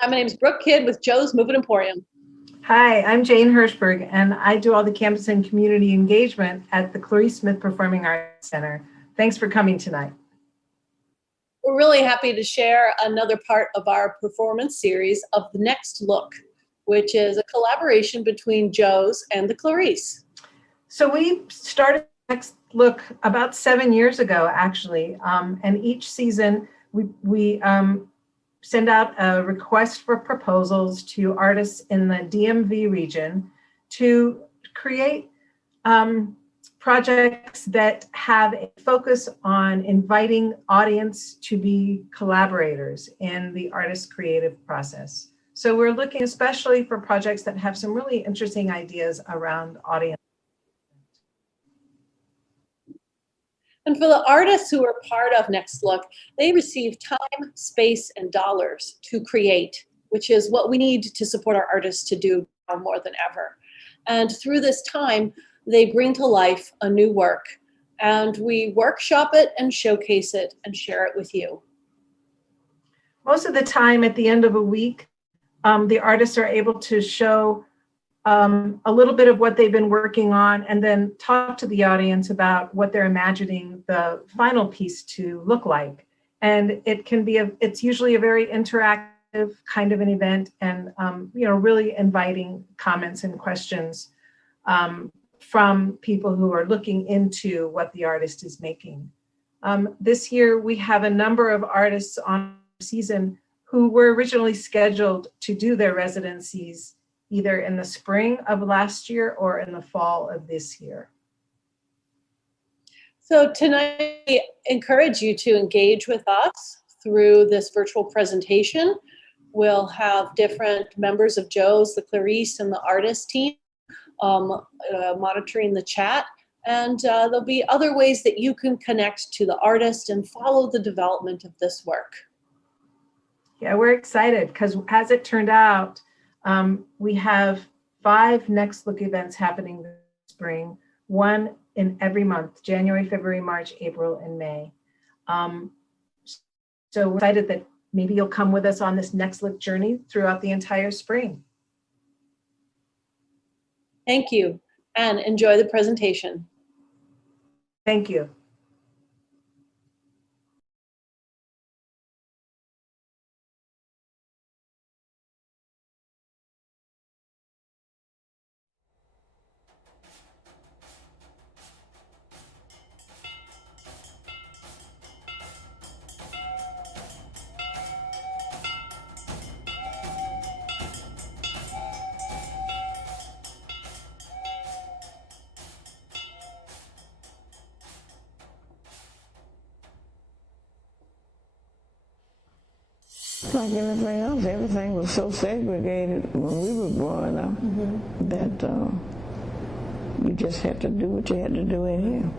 Hi, my name is Brooke Kidd with Joe's Moving Emporium. Hi, I'm Jane Hirschberg, and I do all the campus and community engagement at the Clarice Smith Performing Arts Center. Thanks for coming tonight. We're really happy to share another part of our performance series of the Next Look, which is a collaboration between Joe's and the Clarice. So we started Next Look about 7 years ago, actually, and each season we send out a request for proposals to artists in the DMV region to create projects that have a focus on inviting audience to be collaborators in the artist's creative process. So we're looking especially for projects that have some really interesting ideas around audience. And for the artists who are part of Next Look, they receive time, space, and dollars to create, which is what we need to support our artists to do now more than ever. And through this time, they bring to life a new work, and we workshop it and showcase it and share it with you. Most of the time at the end of a week, the artists are able to show a little bit of what they've been working on and then talk to the audience about what they're imagining the final piece to look like. And it can be, it's usually a very interactive kind of an event, and really inviting comments and questions from people who are looking into what the artist is making. This year, we have a number of artists on the season who were originally scheduled to do their residencies either in the spring of last year or in the fall of this year. So tonight, we encourage you to engage with us through this virtual presentation. We'll have different members of Joe's, the Clarice, and the artist team monitoring the chat. And there'll be other ways that you can connect to the artist and follow the development of this work. Yeah, we're excited because as it turned out, we have 5 Next Look events happening this spring, one in every month: January, February, March, April, and May. So we're excited that maybe you'll come with us on this Next Look journey throughout the entire spring. Thank you, and enjoy the presentation. Thank you. Like anything else, everything was so segregated when we were growing up that you just had to do what you had to do in here.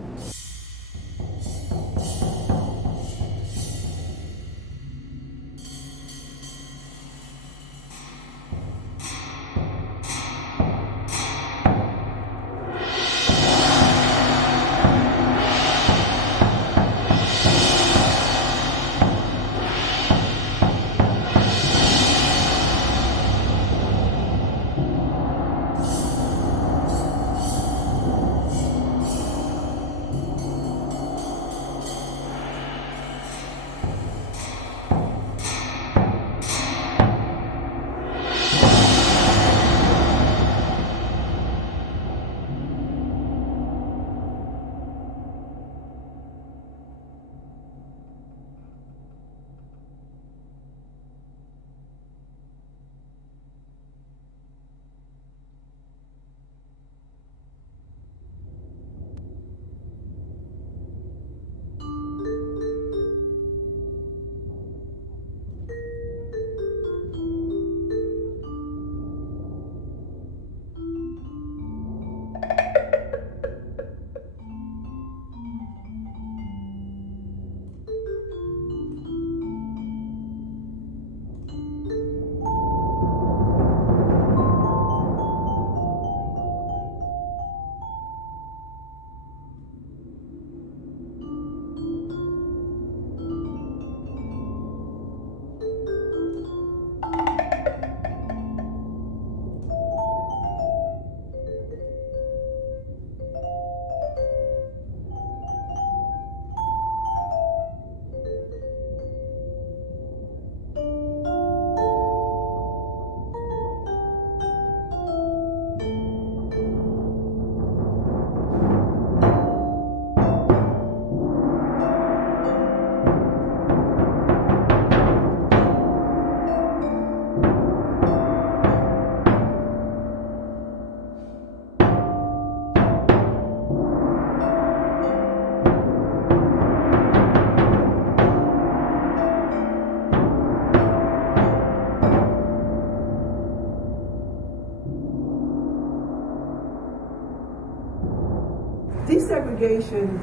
Desegregation,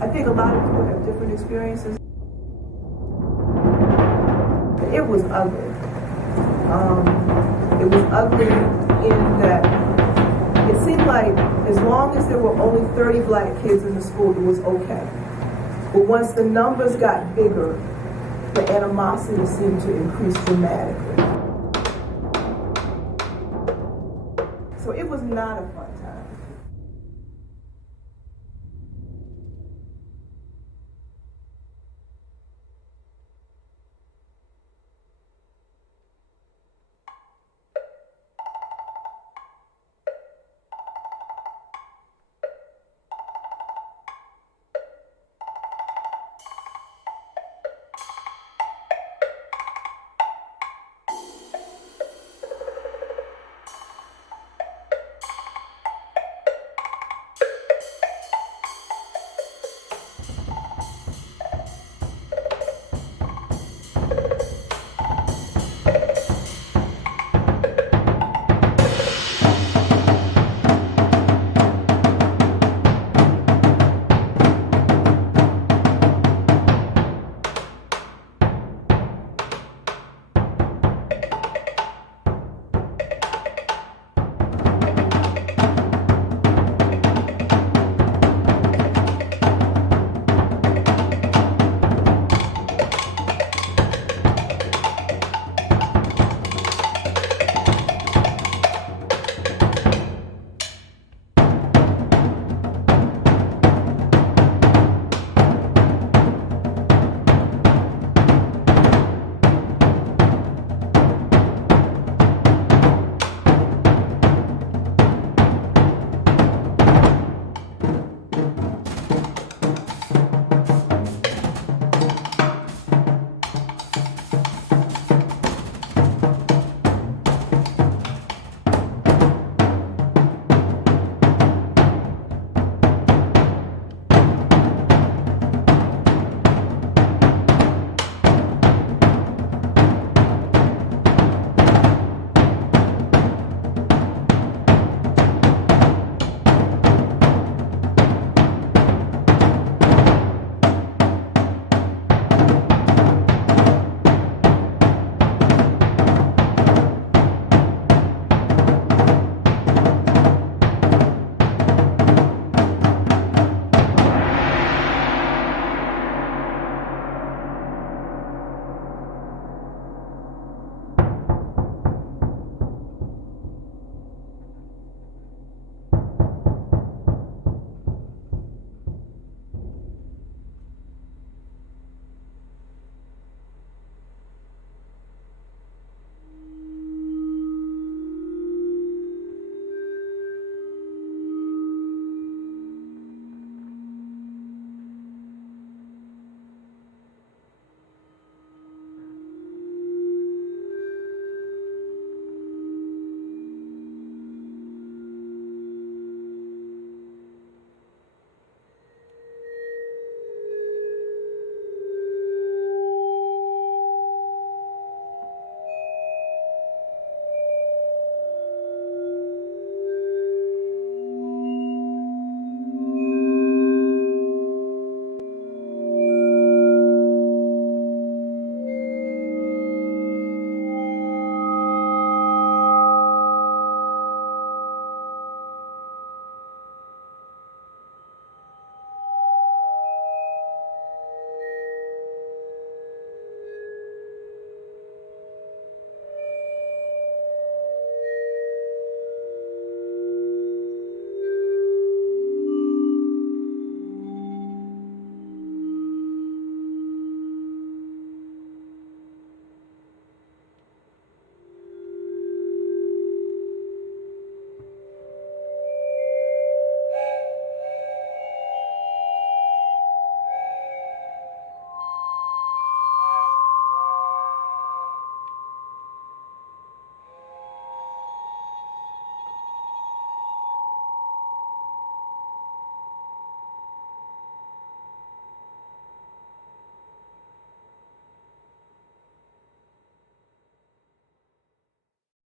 I think a lot of people have different experiences. It was ugly. It was ugly in that it seemed like as long as there were only 30 black kids in the school, it was okay. But once the numbers got bigger, the animosity seemed to increase dramatically. So it was not a fun time.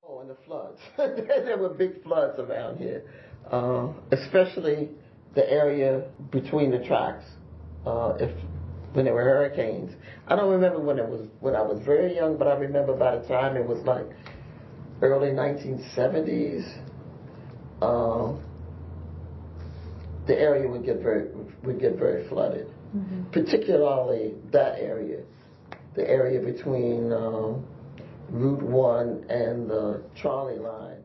Oh, and the floods. There were big floods around here, especially the area between the tracks, when there were hurricanes. I don't remember when I was very young, but I remember by the time it was like early 1970s, the area would get very flooded. Mm-hmm. Particularly that area, the area between Route 1 and the trolley line.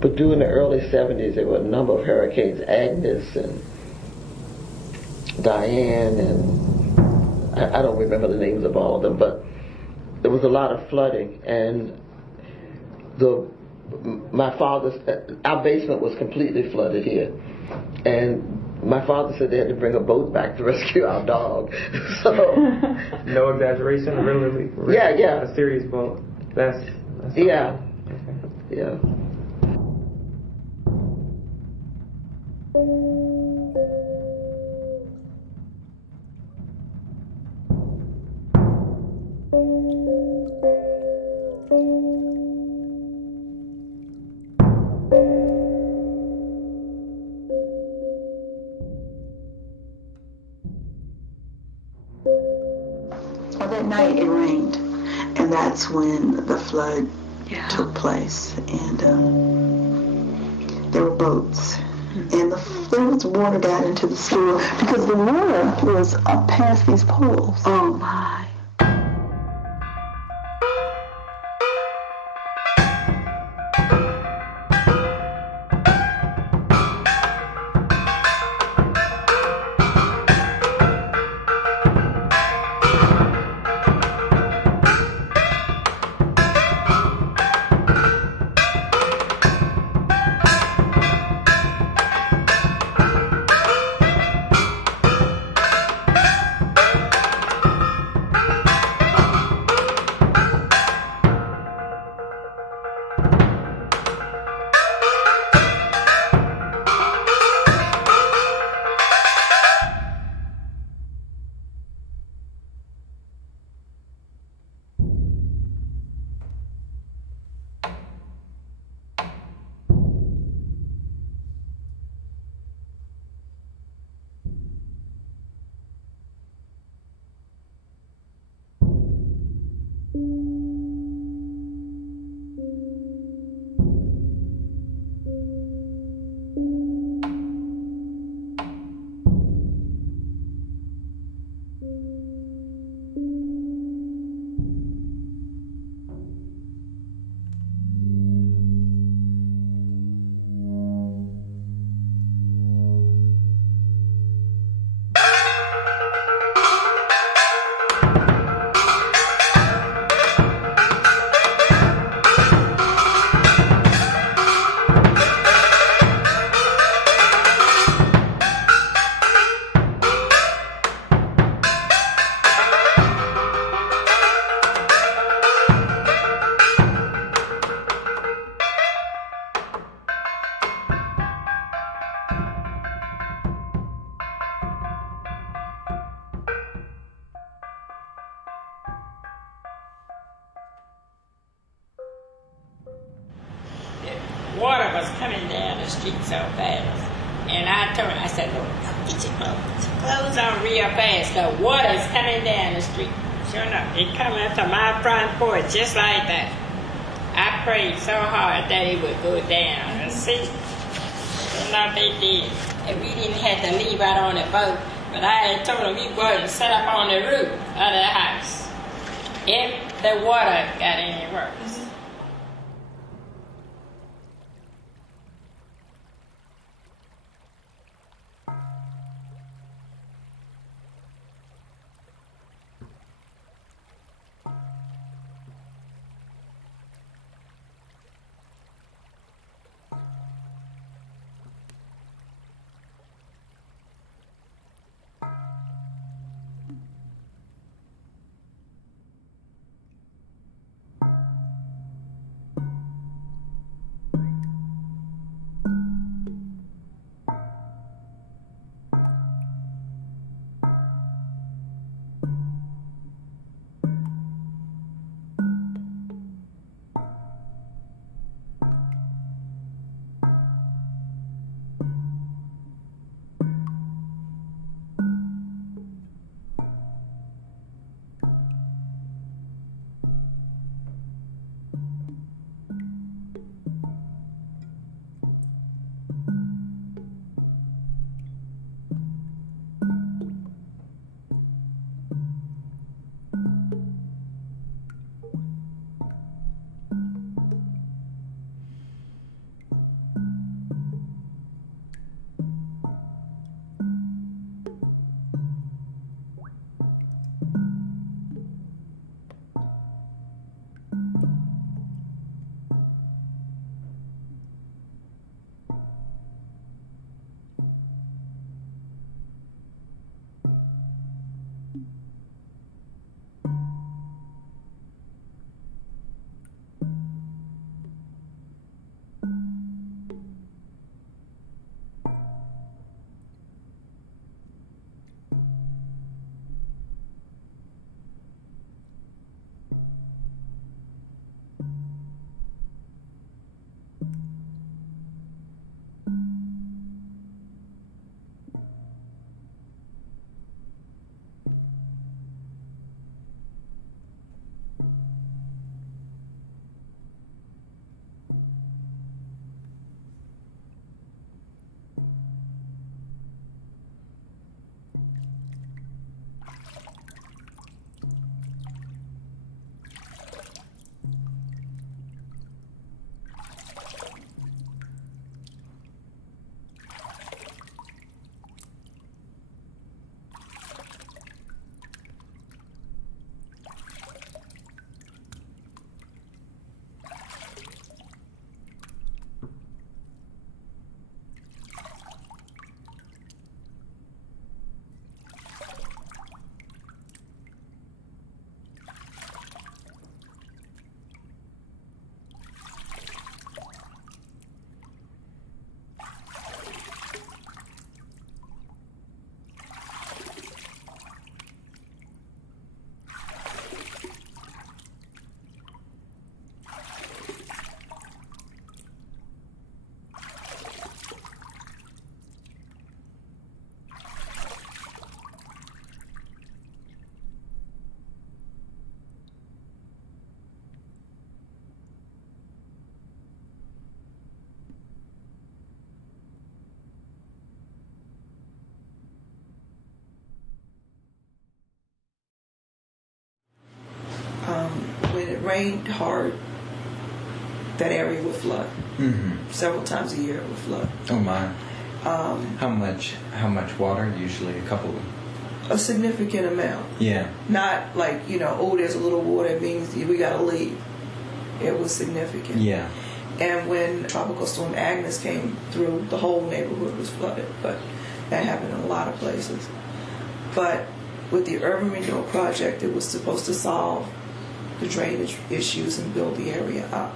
But during the early 70s, there were a number of hurricanes, Agnes and Diane, and I don't remember the names of all of them, but there was a lot of flooding, and our basement was completely flooded here, and my father said they had to bring a boat back to rescue our dog. So no exaggeration, really yeah, a serious boat. That's yeah, okay. Yeah. Well, that night it rained, and that's when the flood took place. And there were boats, and there was water got into the store because the water was up past these poles. Oh my! Water was coming down the street so fast. And I told her, I said, Lord, get your clothes on real fast. The water's coming down the street. Sure enough, it coming up to my front porch just like that. I prayed so hard that it would go down. And see, no, they did. And we didn't have to leave out on the boat. But I had told them we go and set up on the roof of the house if the water got any worse. rained hard, that area would flood. Several times a year it would flood. Oh my. How much water? Usually a couple. A significant amount. Yeah. Not like, oh, there's a little water, it means we gotta leave. It was significant. Yeah. And when Tropical Storm Agnes came through, the whole neighborhood was flooded. But that happened in a lot of places. But with the Urban Renewal Project, it was supposed to solve the drainage issues and build the area up.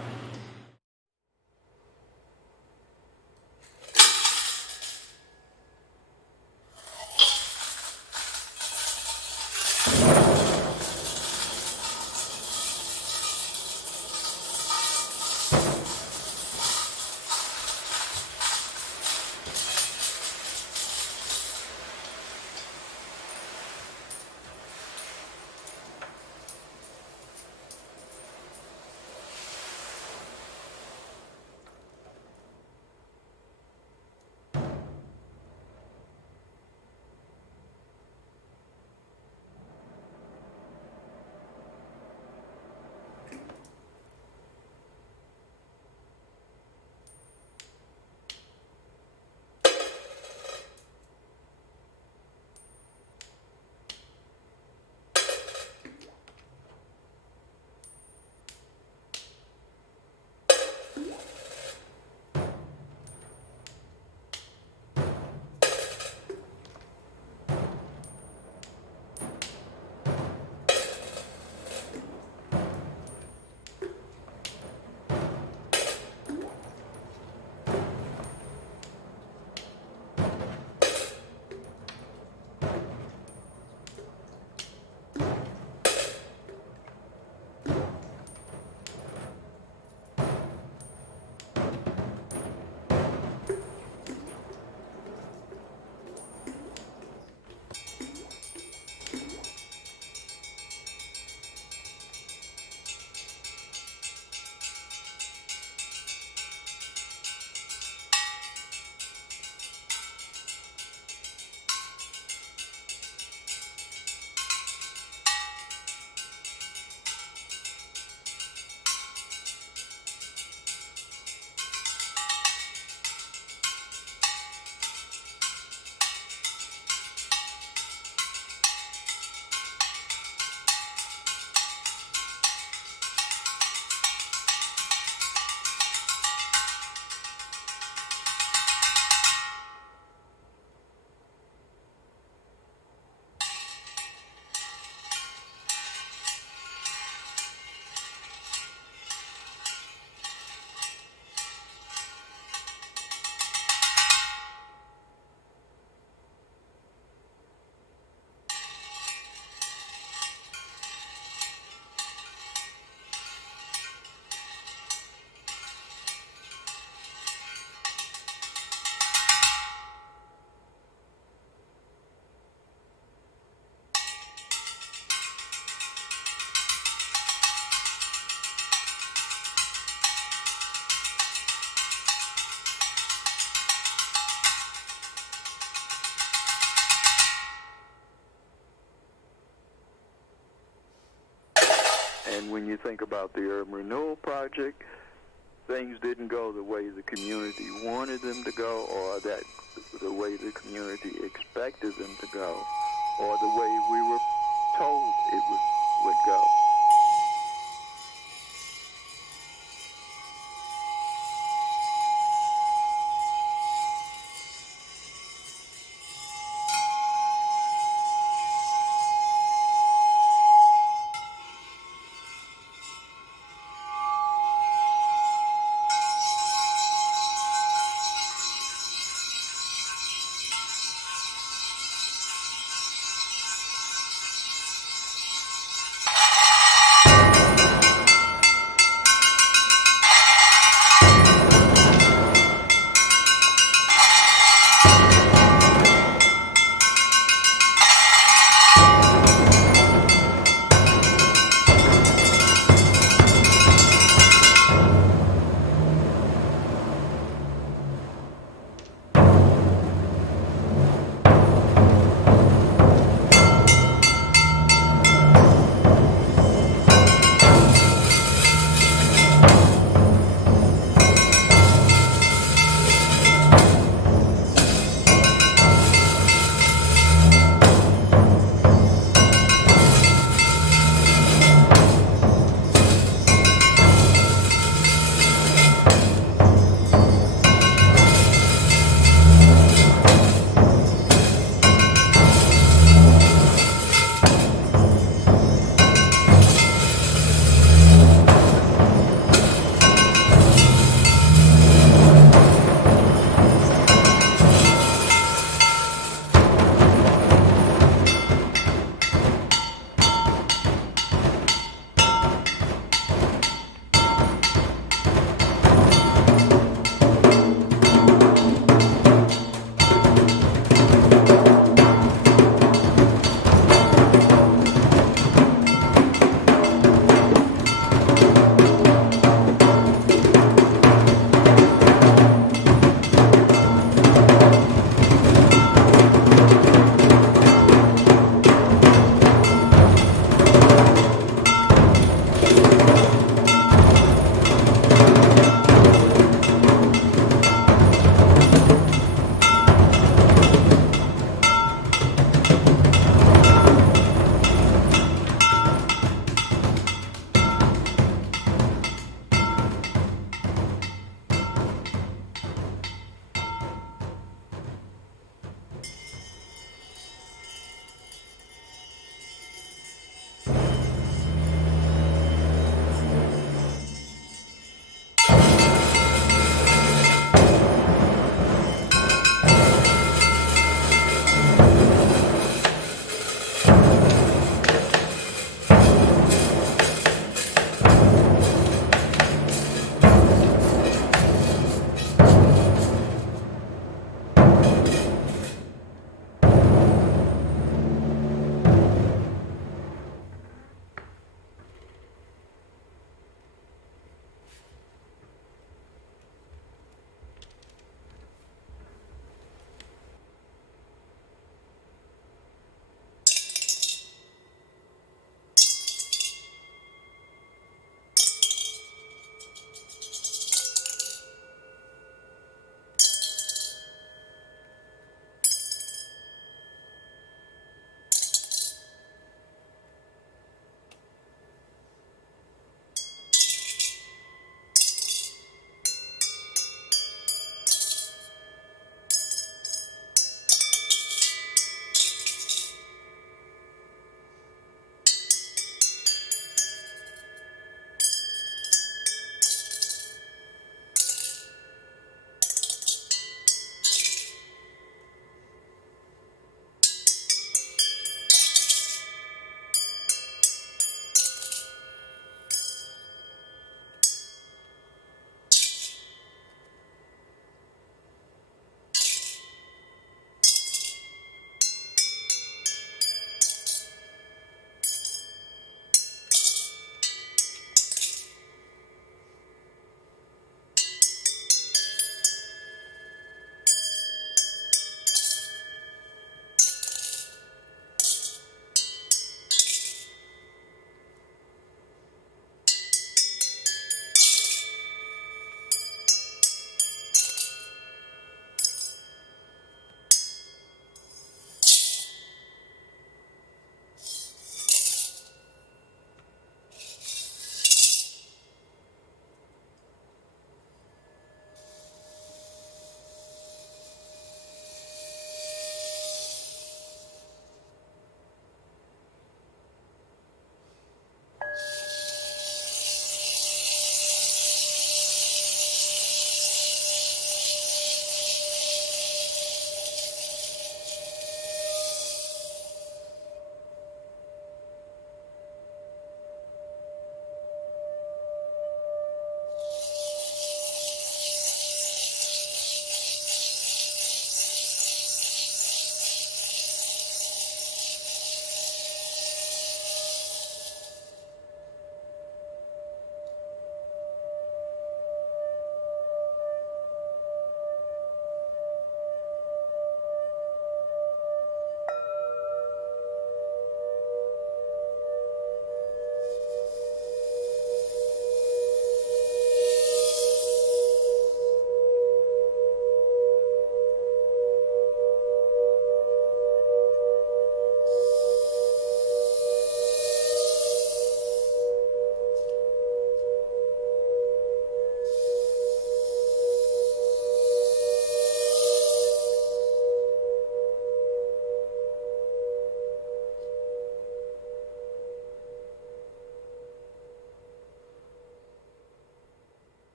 And when you think about the Urban Renewal Project, things didn't go the way the community wanted them to go, or that the way the community expected them to go, or the way we were told would go.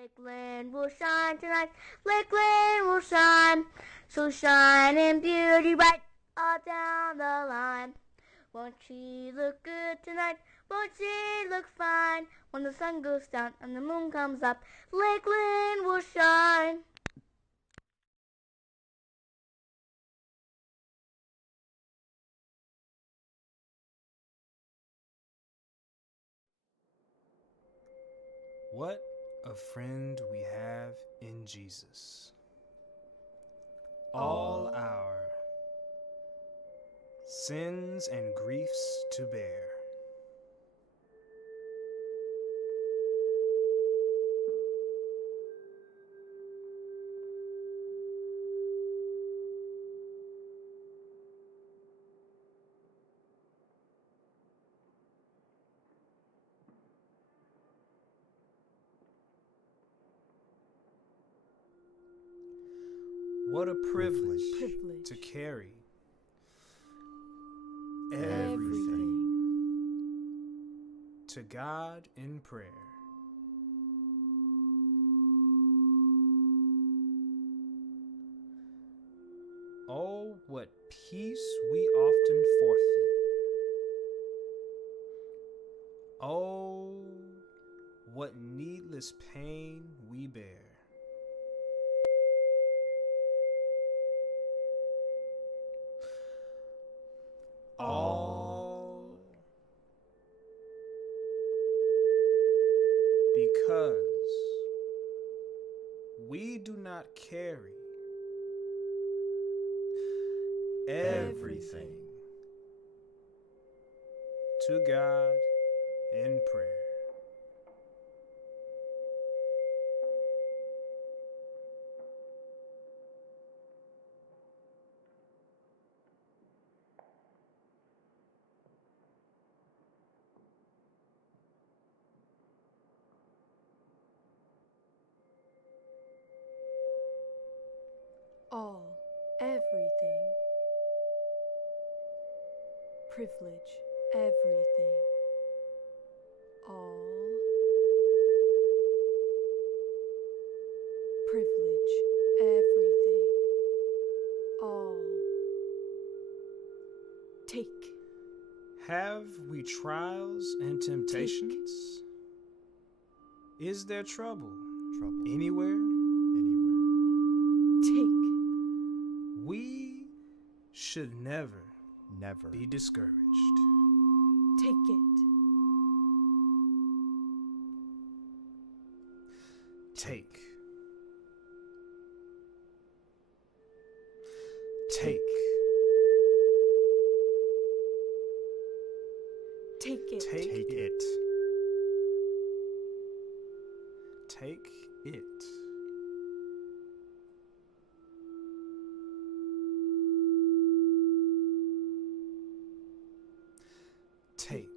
Lakeland will shine tonight. Lakeland will shine. So shine in beauty bright all down the line. Won't she look good tonight? Won't she look fine? When the sun goes down and the moon comes up, Lakeland will shine. What a friend we have in Jesus. All our sins and griefs to bear. What a privilege to carry everything to God in prayer. Oh, what peace we often forfeit. Oh, what needless pain we bear. All because we do not carry everything to God in prayer. All, everything, privilege, everything, all, privilege, everything, all, take. Have we trials and temptations? Is there trouble? Anywhere? Take. We should never be discouraged. Take it. Take. Take. Take it. Take it. Take it. Take.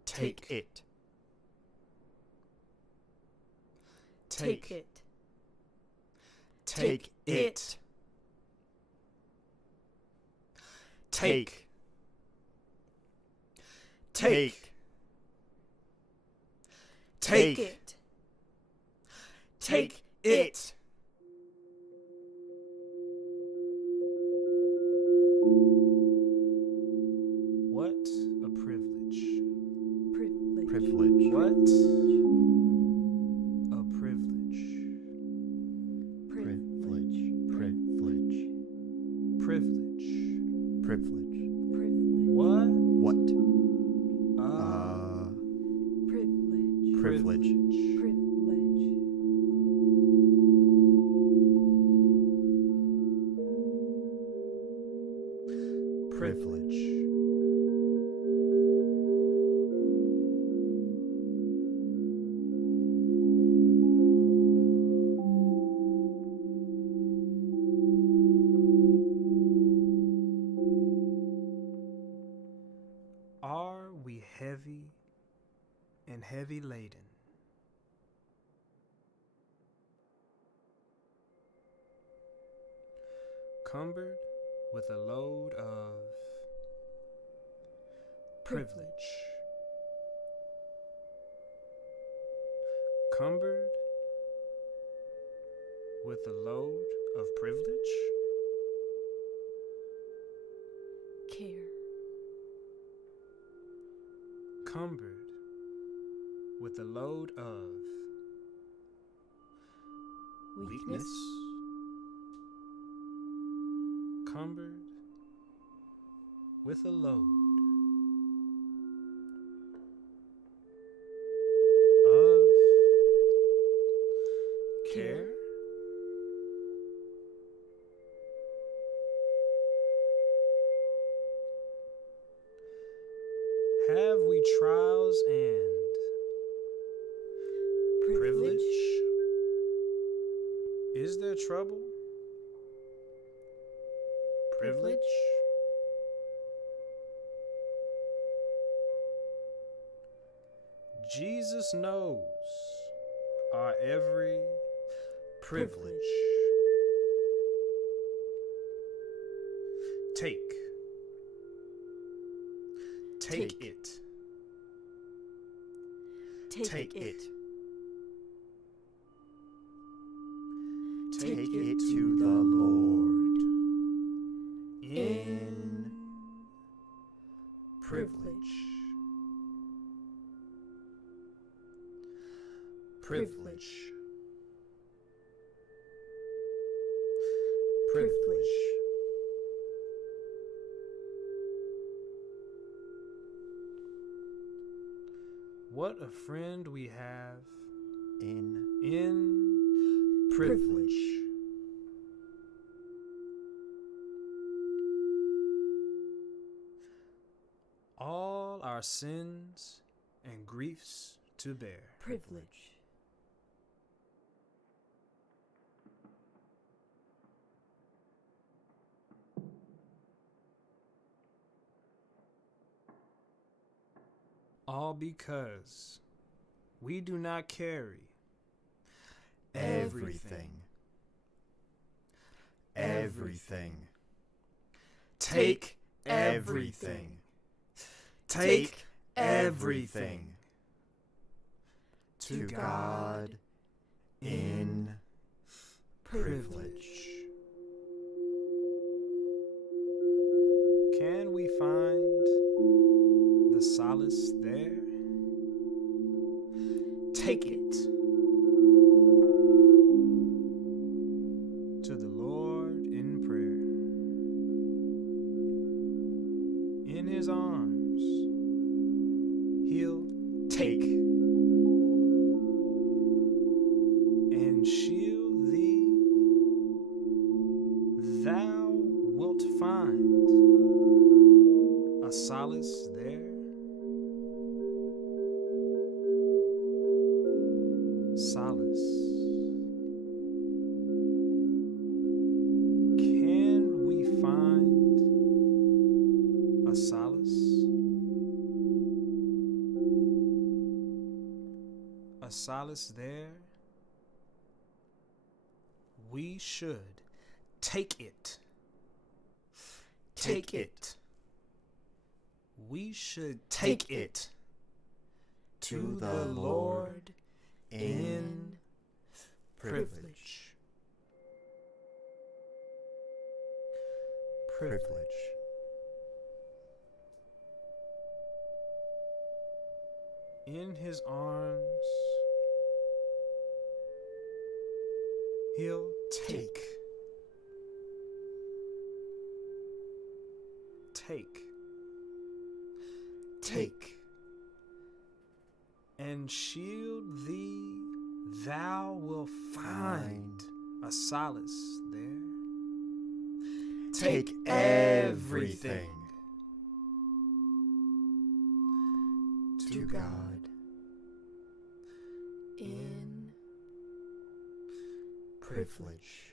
Take it. Take it. Take it. Take. Take. Take it. Take it. What a privilege. Privilege. What a privilege. Privilege. Privilege. Privilege. What? Privilege. Privilege. Privilege. heavy and heavy laden. Cumbered with a load of privilege. Cumbered with a load of privilege. Care. Cumbered with a load of weakness. Cumbered with a load of care. Have we trials and privilege? Is there trouble? Privilege? Jesus knows our every privilege. Take it. Take it. Take it to the Lord in privilege. Privilege. Privilege. What a friend we have in privilege. All our sins and griefs to bear. Privilege. All because we do not carry everything. Take everything. Take everything to God in privilege. Can we find the solace there? Take it to the Lord in prayer. In his arms, he'll take and shield thee. Thou wilt find a solace there. Solace. Can we find a solace? A solace there? We should take it. Take it. We should take it to the Lord in privilege. Privilege. In his arms, he'll take. Take. And shield thee, thou wilt find a solace there. Take everything to God in privilege.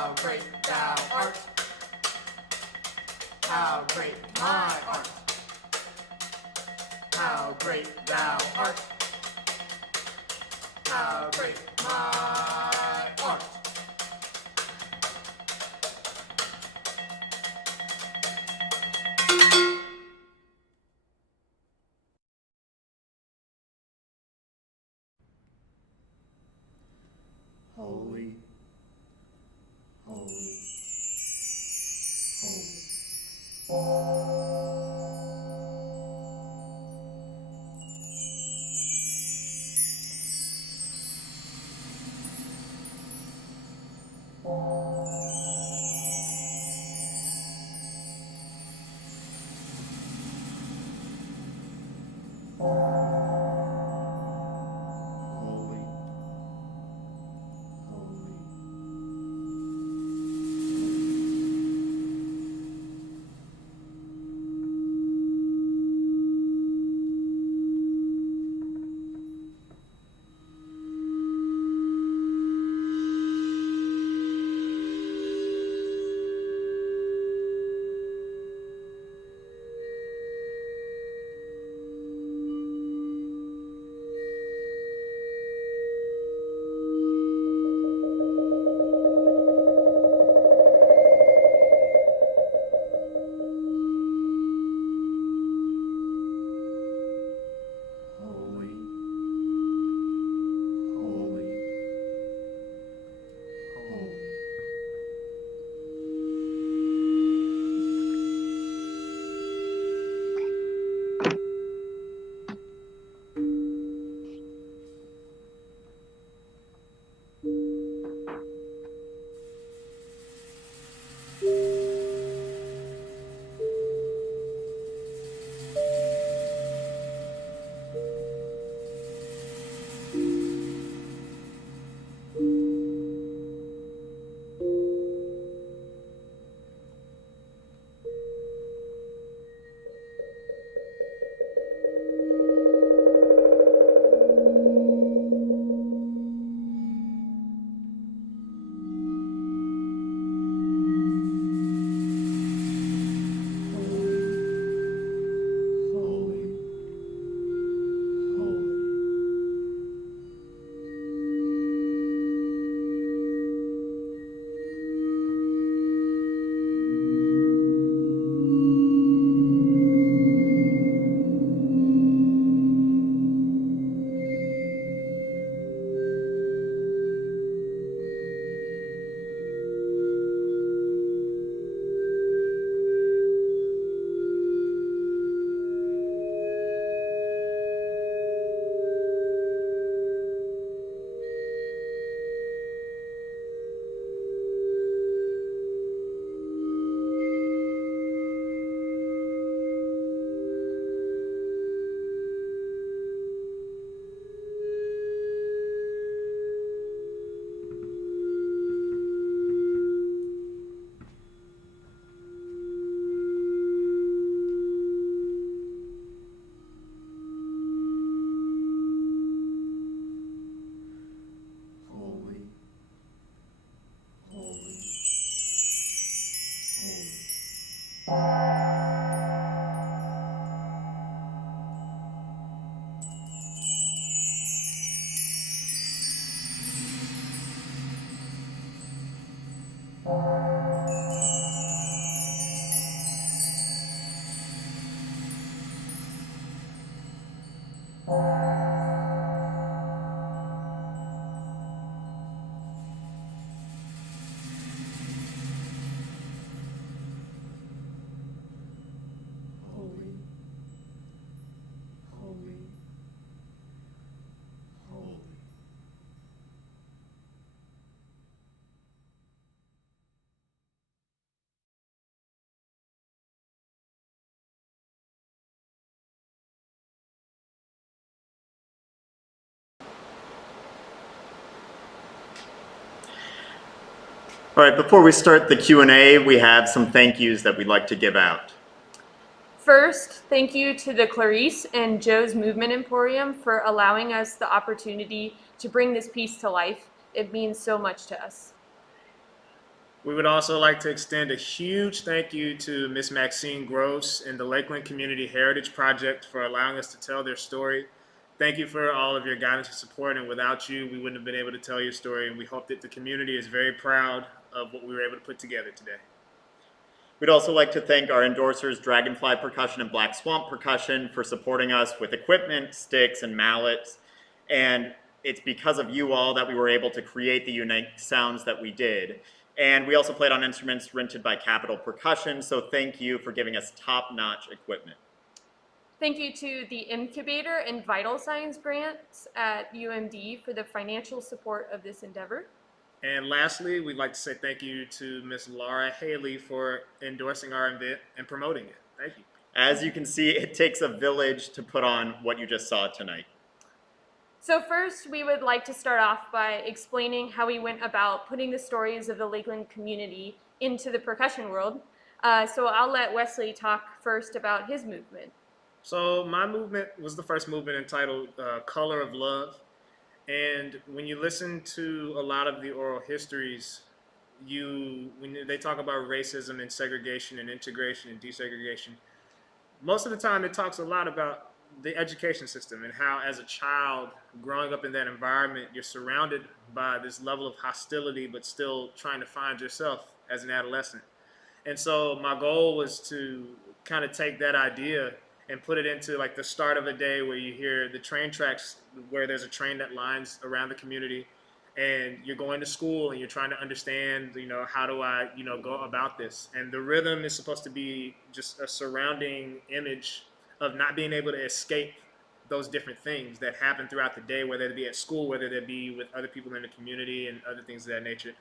How great thou art. How great my art. How great thou art. How great my art. Holy, holy, holy. All right, before we start the Q&A, we have some thank yous that we'd like to give out. First, thank you to the Clarice and Joe's Movement Emporium for allowing us the opportunity to bring this piece to life. It means so much to us. We would also like to extend a huge thank you to Miss Maxine Gross and the Lakeland Community Heritage Project for allowing us to tell their story. Thank you for all of your guidance and support, and without you, we wouldn't have been able to tell your story, and we hope that the community is very proud of what we were able to put together today. We'd also like to thank our endorsers, Dragonfly Percussion and Black Swamp Percussion, for supporting us with equipment, sticks, and mallets. And it's because of you all that we were able to create the unique sounds that we did. And we also played on instruments rented by Capital Percussion, so thank you for giving us top-notch equipment. Thank you to the Incubator and Vital Signs grants at UMD for the financial support of this endeavor. And lastly, we'd like to say thank you to Miss Laura Haley for endorsing our event and promoting it. Thank you. As you can see, it takes a village to put on what you just saw tonight. So first, we would like to start off by explaining how we went about putting the stories of the Lakeland community into the percussion world. So I'll let Wesley talk first about his movement. So my movement was the first movement entitled Color of Love. And when you listen to a lot of the oral histories, when they talk about racism and segregation and integration and desegregation, most of the time it talks a lot about the education system and how as a child growing up in that environment, you're surrounded by this level of hostility, but still trying to find yourself as an adolescent. And so my goal was to kind of take that idea and put it into like the start of a day where you hear the train tracks, where there's a train that lines around the community, and you're going to school and you're trying to understand, how do I, go about this? And the rhythm is supposed to be just a surrounding image of not being able to escape those different things that happen throughout the day, whether it be at school, whether it be with other people in the community and other things of that nature.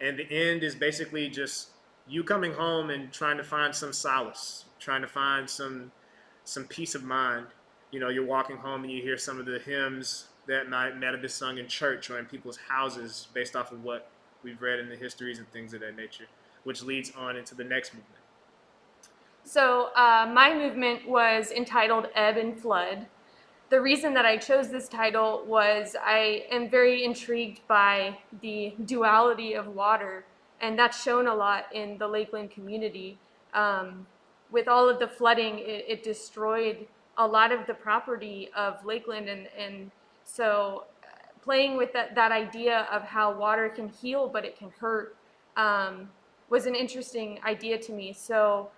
And the end is basically just you coming home and trying to find some solace, trying to find some peace of mind. You're walking home and you hear some of the hymns that might have been sung in church or in people's houses based off of what we've read in the histories and things of that nature, which leads on into the next movement. So my movement was entitled Ebb and Flood. The reason that I chose this title was I am very intrigued by the duality of water, and that's shown a lot in the Lakeland community. With all of the flooding, it destroyed a lot of the property of Lakeland, and so playing with that idea of how water can heal but it can hurt was an interesting idea to me. So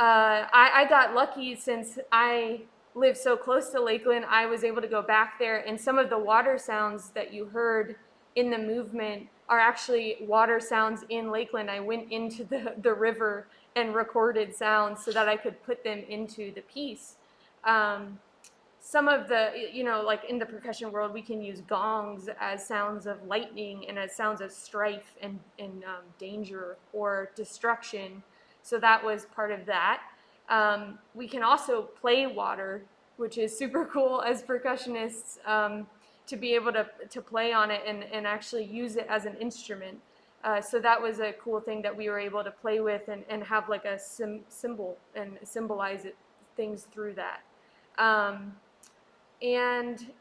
I got lucky since I live so close to Lakeland. I was able to go back there, and some of the water sounds that you heard in the movement are actually water sounds in Lakeland. I went into the river and recorded sounds so that I could put them into the piece. Some of the, like in the percussion world, we can use gongs as sounds of lightning and as sounds of strife and danger or destruction. So that was part of that. We can also play water, which is super cool as percussionists, to be able to play on it and actually use it as an instrument. So that was a cool thing that we were able to play with and have like a symbol and symbolize things through that. And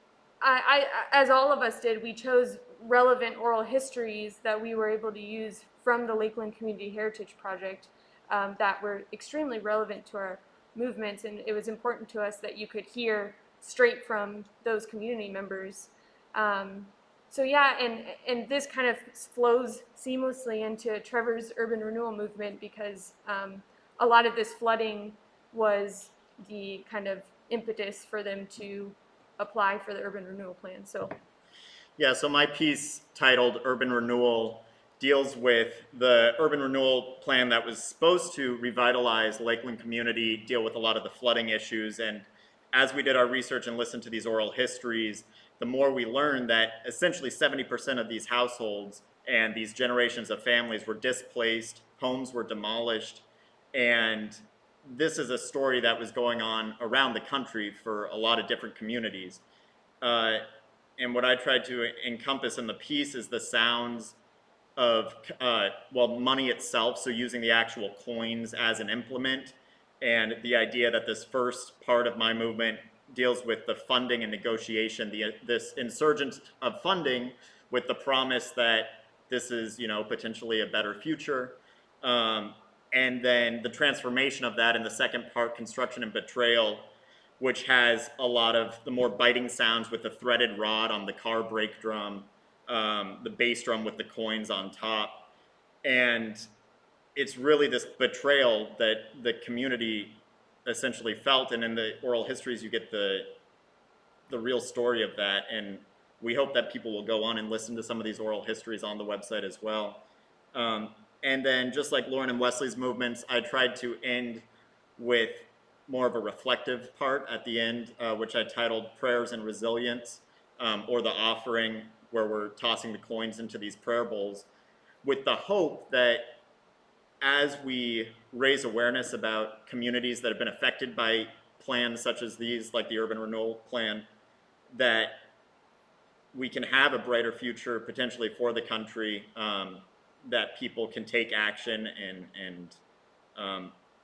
I, as all of us did, we chose relevant oral histories that we were able to use from the Lakeland Community Heritage Project that were extremely relevant to our movements, and it was important to us that you could hear straight from those community members. So yeah, and this kind of flows seamlessly into Trevor's urban renewal movement because a lot of this flooding was the kind of impetus for them to apply for the urban renewal plan. So my piece titled Urban Renewal deals with the urban renewal plan that was supposed to revitalize Lakeland community, deal with a lot of the flooding issues. And as we did our research and listened to these oral histories, the more we learned that essentially 70% of these households and these generations of families were displaced, homes were demolished, and this is a story that was going on around the country for a lot of different communities. And what I tried to encompass in the piece is the sounds of, money itself, so using the actual coins as an implement, and the idea that this first part of my movement deals with the funding and negotiation, this insurgence of funding with the promise that this is, potentially a better future. And then the transformation of that in the second part, Construction and Betrayal, which has a lot of the more biting sounds with the threaded rod on the car brake drum, the bass drum with the coins on top. And it's really this betrayal that the community essentially felt. And in the oral histories, you get the real story of that. And we hope that people will go on and listen to some of these oral histories on the website as well. And then just like Lauren and Wesley's movements, I tried to end with more of a reflective part at the end, which I titled Prayers and Resilience, or the offering, where we're tossing the coins into these prayer bowls, with the hope that as we raise awareness about communities that have been affected by plans such as these, like the Urban Renewal Plan, that we can have a brighter future potentially for the country, that people can take action, and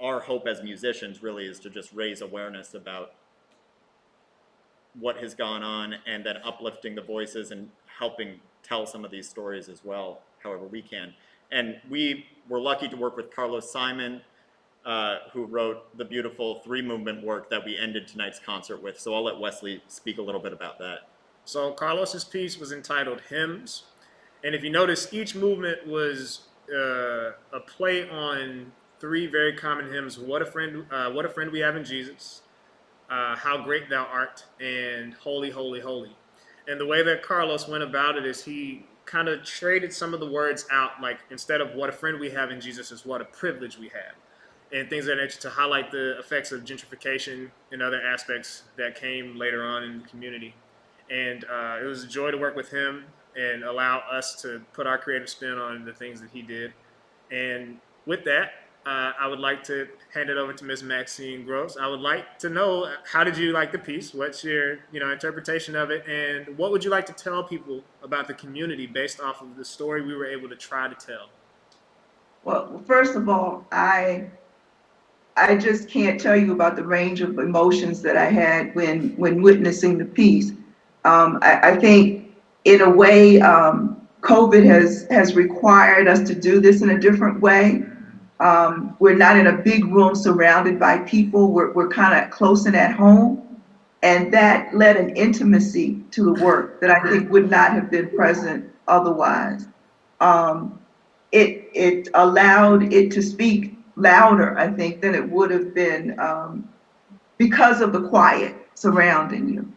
our hope as musicians really is to just raise awareness about what has gone on, and then uplifting the voices and helping tell some of these stories as well, however we can. And we were lucky to work with Carlos Simon, who wrote the beautiful 3-movement work that we ended tonight's concert with. So I'll let Wesley speak a little bit about that. So Carlos's piece was entitled Hymns. And if you notice, each movement was a play on 3 very common hymns: What a Friend We Have in Jesus, How Great Thou Art, and Holy, Holy, Holy. And the way that Carlos went about it is he kind of traded some of the words out, like instead of what a friend we have in Jesus is what a privilege we have, and things of that nature, to highlight the effects of gentrification and other aspects that came later on in the community. And it was a joy to work with him and allow us to put our creative spin on the things that he did. And with that, I would like to hand it over to Ms. Maxine Gross. I would like to know, how did you like the piece? What's your interpretation of it? And what would you like to tell people about the community based off of the story we were able to try to tell? Well, first of all, I just can't tell you about the range of emotions that I had when witnessing the piece. I think in a way, COVID has required us to do this in a different way. We're not in a big room surrounded by people. We're kind of close and at home. And that led an intimacy to the work that I think would not have been present otherwise. It allowed it to speak louder, I think, than it would have been because of the quiet surrounding you.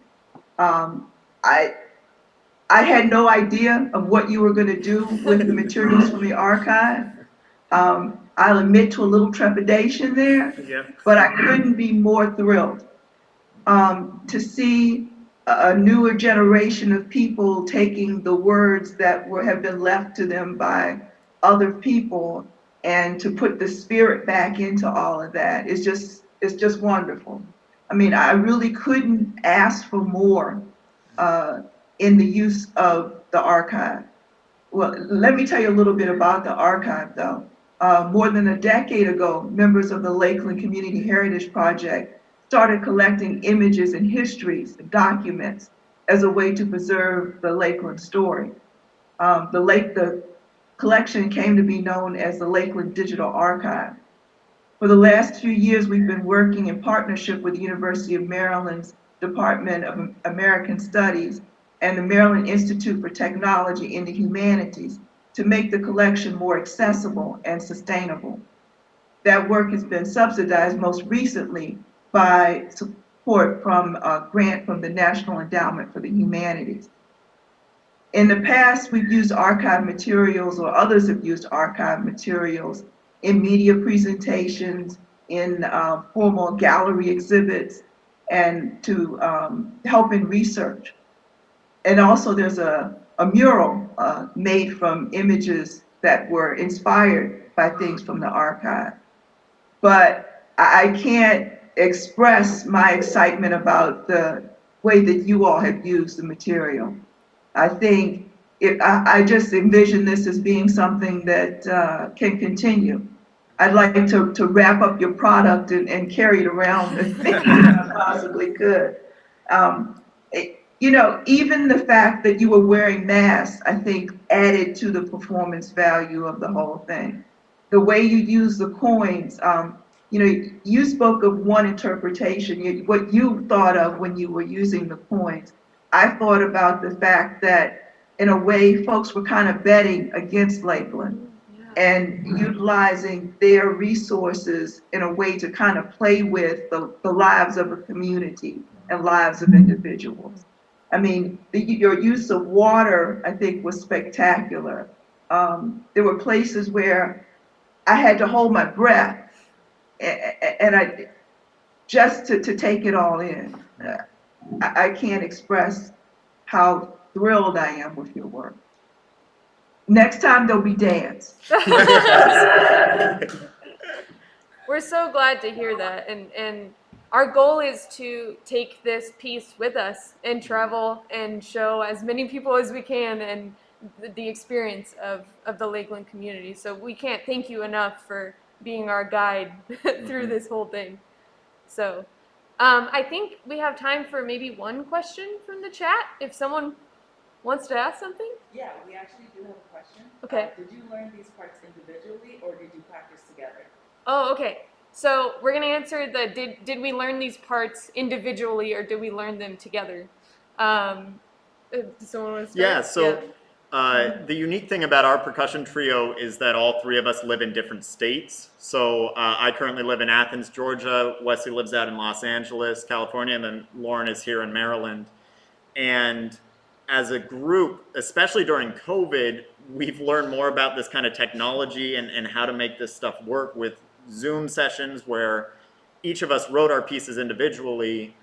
I had no idea of what you were going to do with the materials from the archive. I'll admit to a little trepidation there, but I couldn't be more thrilled to see a newer generation of people taking the words that have been left to them by other people and to put the spirit back into all of that. It's just wonderful. I mean, I really couldn't ask for more in the use of the archive. Well, let me tell you a little bit about the archive, though. More than a decade ago, members of the Lakeland Community Heritage Project started collecting images and histories, documents, as a way to preserve the Lakeland story. The collection came to be known as the Lakeland Digital Archive. For the last few years, we've been working in partnership with the University of Maryland's Department of American Studies and the Maryland Institute for Technology in the Humanities to make the collection more accessible and sustainable. That work has been subsidized most recently by support from a grant from the National Endowment for the Humanities. In the past, we've used archive materials, or others have used archive materials, in media presentations, in formal gallery exhibits, and to help in research. And also there's a mural made from images that were inspired by things from the archive. But I can't express my excitement about the way that you all have used the material. I think I just envision this as being something that can continue. I'd like to wrap up your product and carry it around as I possibly could. you know, even the fact that you were wearing masks, I think, added to the performance value of the whole thing. The way you use the coins, you know, you spoke of one interpretation, what you thought of when you were using the coins. I thought about the fact that, in a way, folks were kind of betting against Lakeland and utilizing their resources in a way to kind of play with the lives of a community and lives of individuals. I mean, your use of water, I think, was spectacular. There were places where I had to hold my breath and I just to take it all in. I can't express how thrilled I am with your work. Next time there'll be dance. We're so glad to hear that, and our goal is to take this piece with us and travel and show as many people as we can and the experience of the Lakeland community. So we can't thank you enough for being our guide through this whole thing. So I think we have time for maybe one question from the chat, if someone wants to ask something. Yeah, we actually do have a question. Okay. Did you learn these parts individually or did you practice together? Oh, okay. So we're going to answer the did we learn these parts individually or did we learn them together? Someone want to start? Yeah, so the unique thing about our percussion trio is that all three of us live in different states. So I currently live in Athens, Georgia. Wesley lives out in Los Angeles, California, and then Lauren is here in Maryland. And as a group, especially during COVID, we've learned more about this kind of technology and how to make this stuff work with Zoom sessions where each of us wrote our pieces individually,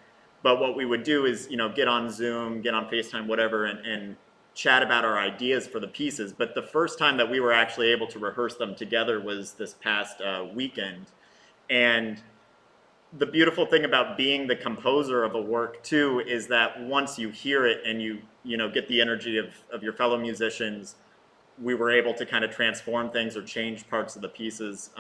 but what we would do is, you know, get on Zoom, get on FaceTime, whatever, and chat about our ideas for the pieces. But the first time that we were actually able to rehearse them together was this past weekend. And the beautiful thing about being the composer of a work too is that once you hear it and you know get the energy of your fellow musicians, we were able to kind of transform things or change parts of the pieces.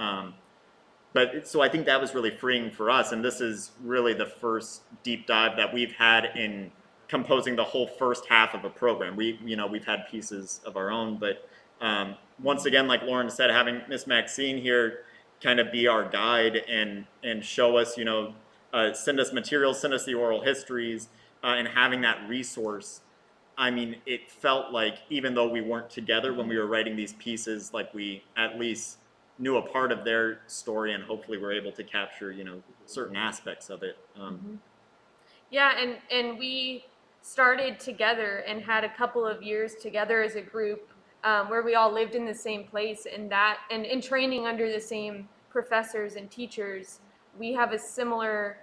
So I think that was really freeing for us, and this is really the first deep dive that we've had in composing the whole first half of a program. We've had pieces of our own, but once again, like Lauren said, having Miss Maxine here kind of be our guide and show us, send us materials, send us the oral histories, and having that resource. I mean, it felt like even though we weren't together when we were writing these pieces, like we at least knew a part of their story and hopefully were able to capture, certain aspects of it. Yeah, and we started together and had a couple of years together as a group where we all lived in the same place and in training under the same professors and teachers. We have a similar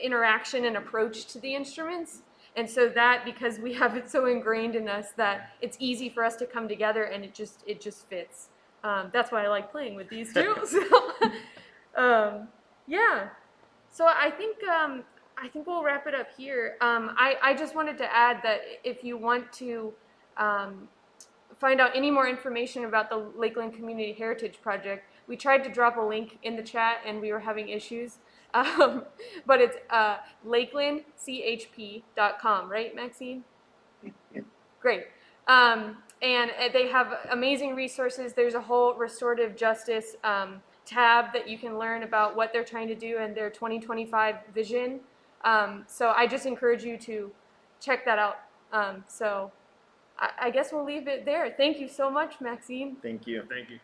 interaction and approach to the instruments. And so that, because we have it so ingrained in us that it's easy for us to come together and it just fits. That's why I like playing with these two. Yeah. So I think we'll wrap it up here. I just wanted to add that if you want to find out any more information about the Lakeland Community Heritage Project, we tried to drop a link in the chat and we were having issues. But it's lakelandchp.com, right, Maxine? Yeah. Great. And they have amazing resources. There's a whole restorative justice tab that you can learn about what they're trying to do and their 2025 vision. So I just encourage you to check that out. So I guess we'll leave it there. Thank you so much, Maxine. Thank you. Thank you.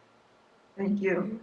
Thank you.